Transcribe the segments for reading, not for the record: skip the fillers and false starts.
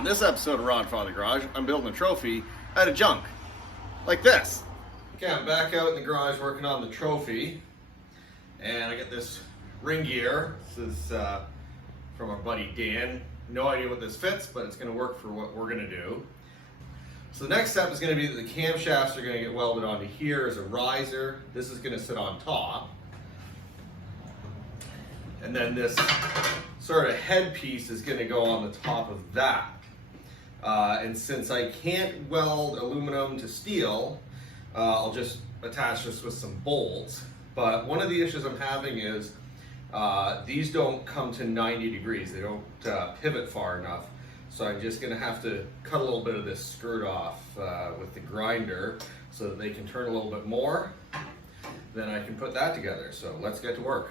On this episode of Rodfather Garage, I'm building a trophy out of junk, like this. Okay, I'm back out in the garage working on the trophy, and I got this ring gear. This is from our buddy Dan. No idea what this fits, but it's going to work for what we're going to do. So the next step is going to be that the camshafts are going to get welded onto here as a riser. This is going to sit on top. And then this sort of headpiece is going to go on the top of that. And since I can't weld aluminum to steel, I'll just attach this with some bolts. But one of the issues I'm having is these don't come to 90 degrees. They don't pivot far enough. So I'm just going to have to cut a little bit of this skirt off with the grinder so that they can turn a little bit more. Then I can put that together. So let's get to work.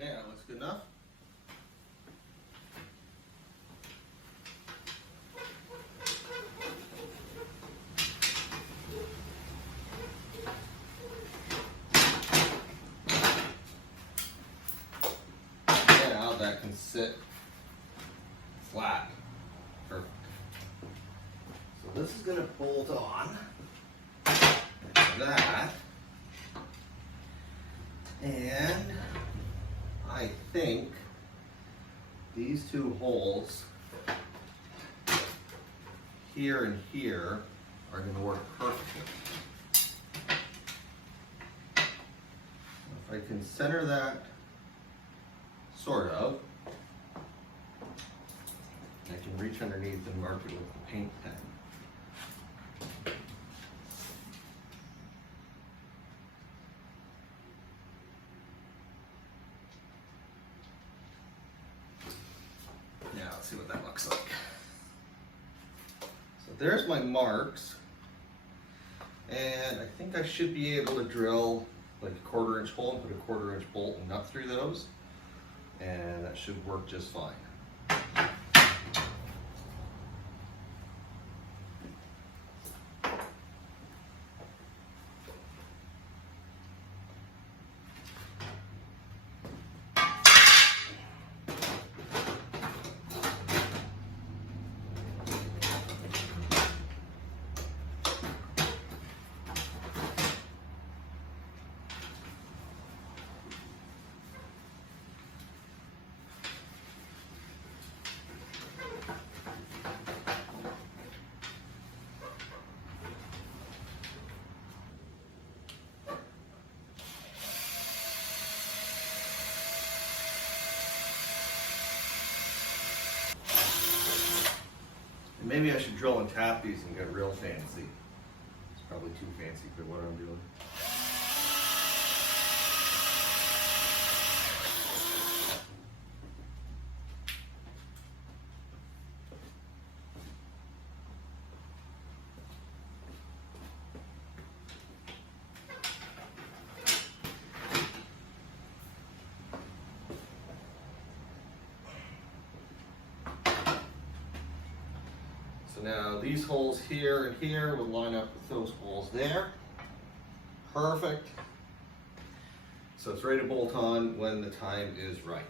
Yeah, that looks good enough. Now that can sit flat. Perfect. So this is going to bolt on like that. And I think these two holes here and here are going to work perfectly. If I can center that, sort of, I can reach underneath and mark it with the paint pen. Now let's see what that looks like. So there's my marks, and I think I should be able to drill like a 1/4 inch hole and put a 1/4 inch bolt and nut through those, and that should work just fine. Maybe I should drill and tap these and get real fancy. It's probably too fancy for what I'm doing. So now these holes here and here will line up with those holes there. Perfect. So it's ready to bolt on when the time is right.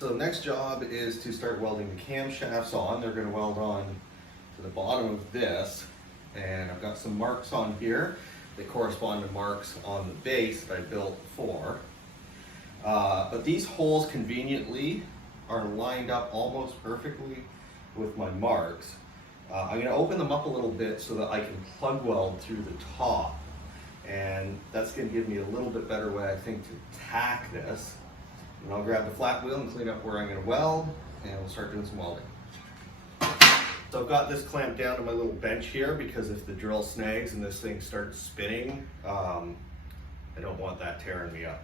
So the next job is to start welding the camshafts on. They're going to weld on to the bottom of this, and I've got some marks on here that correspond to marks on the base that I built before. But these holes conveniently are lined up almost perfectly with my marks. I'm going to open them up a little bit so that I can plug weld through the top, and that's going to give me a little bit better way, I think, to tack this. And I'll grab the flat wheel and clean up where I'm going to weld, and we'll start doing some welding. So I've got this clamped down to my little bench here because if the drill snags and this thing starts spinning, I don't want that tearing me up.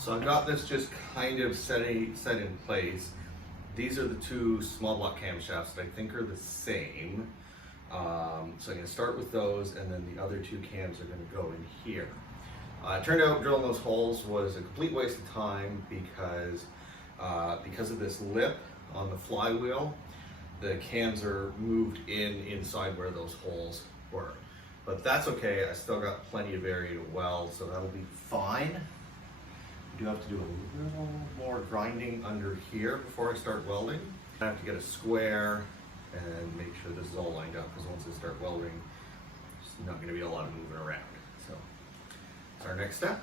So I've got this just kind of set in place. These are the two small block camshafts that I think are the same. So I'm going to start with those, and then the other two cams are going to go in here. It turned out drilling those holes was a complete waste of time because of this lip on the flywheel, the cams are moved inside where those holes were. But that's okay, I still got plenty of area to weld, so that'll be fine. I do have to do a little more grinding under here before I start welding. I have to get a square and make sure this is all lined up, because once I start welding, there's not going to be a lot of moving around. So that's our next step.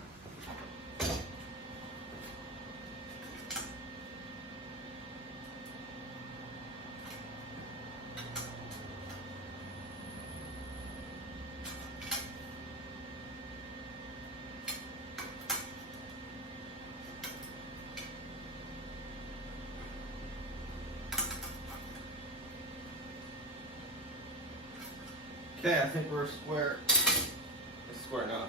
Okay, I think we're square now.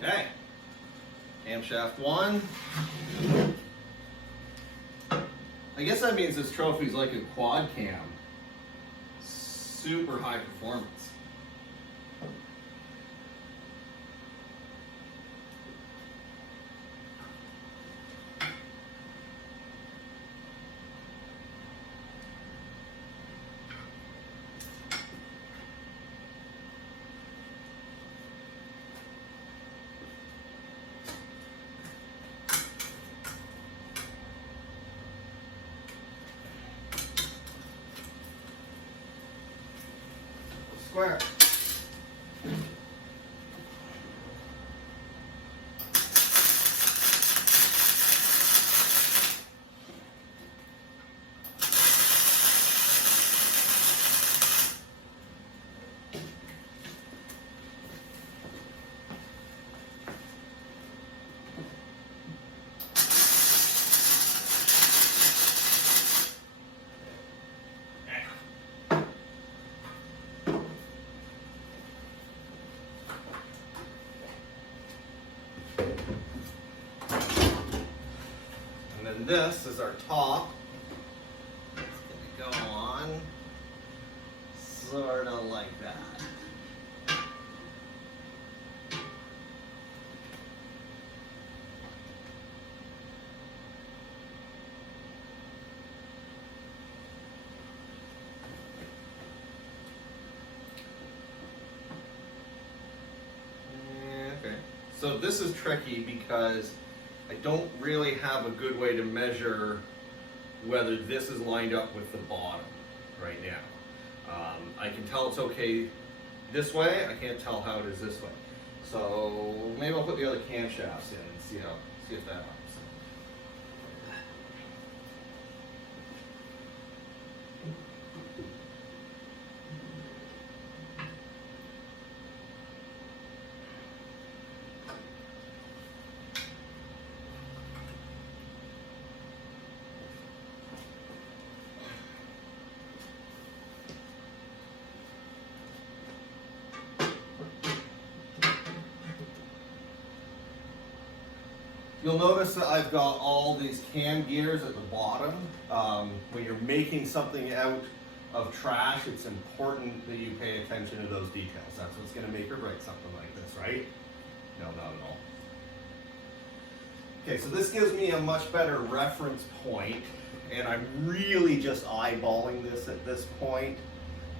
Okay, camshaft one. I guess that means this trophy's like a quad cam. Super high performance. Square. And this is our top. It's going to go on sort of like that. Okay, so this is tricky because I don't really have a good way to measure whether this is lined up with the bottom right now. I can tell it's okay this way, I can't tell how it is this way. So maybe I'll put the other camshafts in and see if that helps. You'll notice that I've got all these cam gears at the bottom. When you're making something out of trash, it's important that you pay attention to those details. That's what's going to make or break something like this, right? No, not at all. Okay, so this gives me a much better reference point, and I'm really just eyeballing this at this point.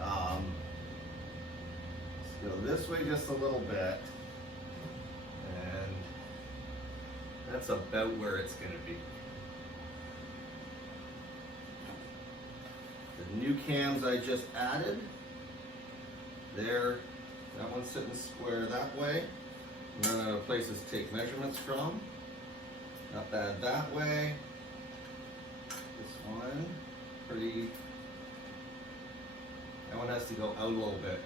Let's go this way just a little bit. That's about where it's going to be. The new cams I just added, there, that one's sitting square that way. I'm running out of places to take measurements from. Not bad that way. This one, pretty, that one has to go out a little bit,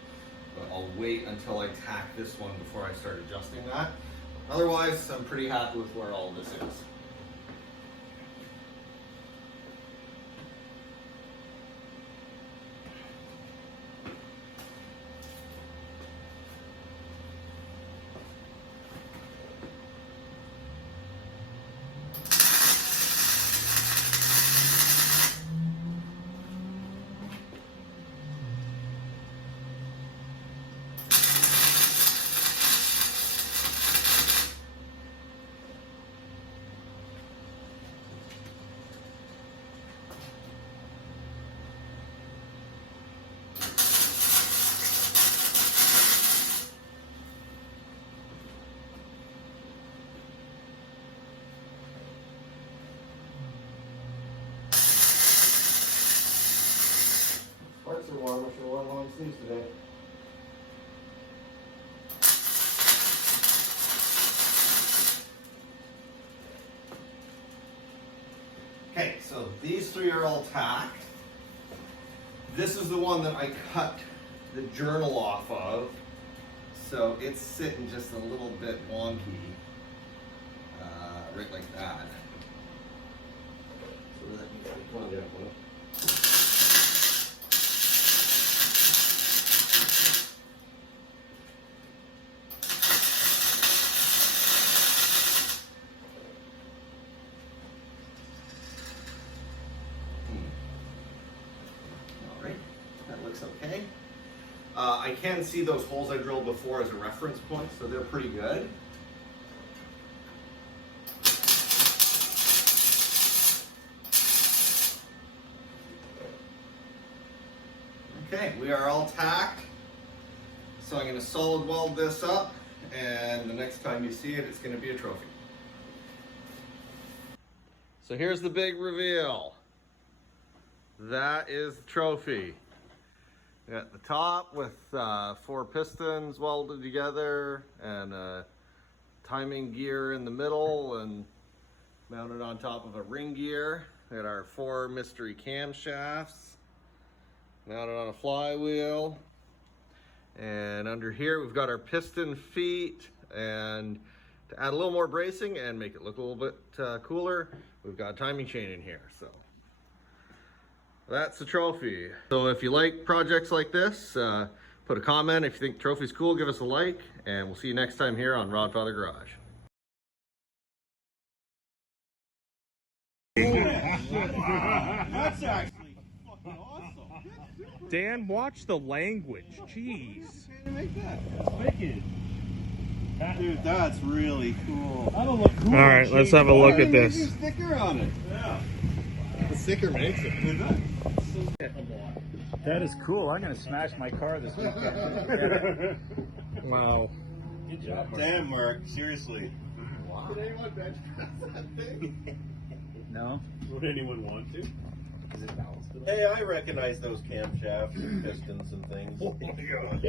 but I'll wait until I tack this one before I start adjusting that. Otherwise, I'm pretty happy with where all this is. Parts are warm, I should have worn long sleeves today. Okay, so these three are all tacked. This is the one that I cut the journal off of, so it's sitting just a little bit wonky, right like that. So that means come on, yeah, well. Okay. I can see those holes I drilled before as a reference point, so they're pretty good. Okay, we are all tacked. So I'm going to solid weld this up, and the next time you see it, it's going to be a trophy. So here's the big reveal. That is the trophy. At the top with 4 pistons welded together and a timing gear in the middle and mounted on top of a ring gear. We had our 4 mystery camshafts mounted on a flywheel. And under here we've got our piston feet, and to add a little more bracing and make it look a little bit cooler, we've got a timing chain in here. So that's the trophy. So if you like projects like this, put a comment. If you think the trophy's cool, give us a like, and we'll see you next time here on Rodfather Garage. That's actually fucking awesome. Dan, watch the language. Jeez. That's wicked. Dude, that's really cool. That'll look cool. All right, let's have a look at this. There's a sticker on it. Yeah. The sticker makes it. That is cool. I'm going to smash my car this weekend. Wow. Good job, Mark. Damn, Mark. Seriously. Wow. Did anyone bench press that thing? No. Would anyone want to? Is it balanced? Hey, I recognize those camshafts and pistons and things. Oh my god.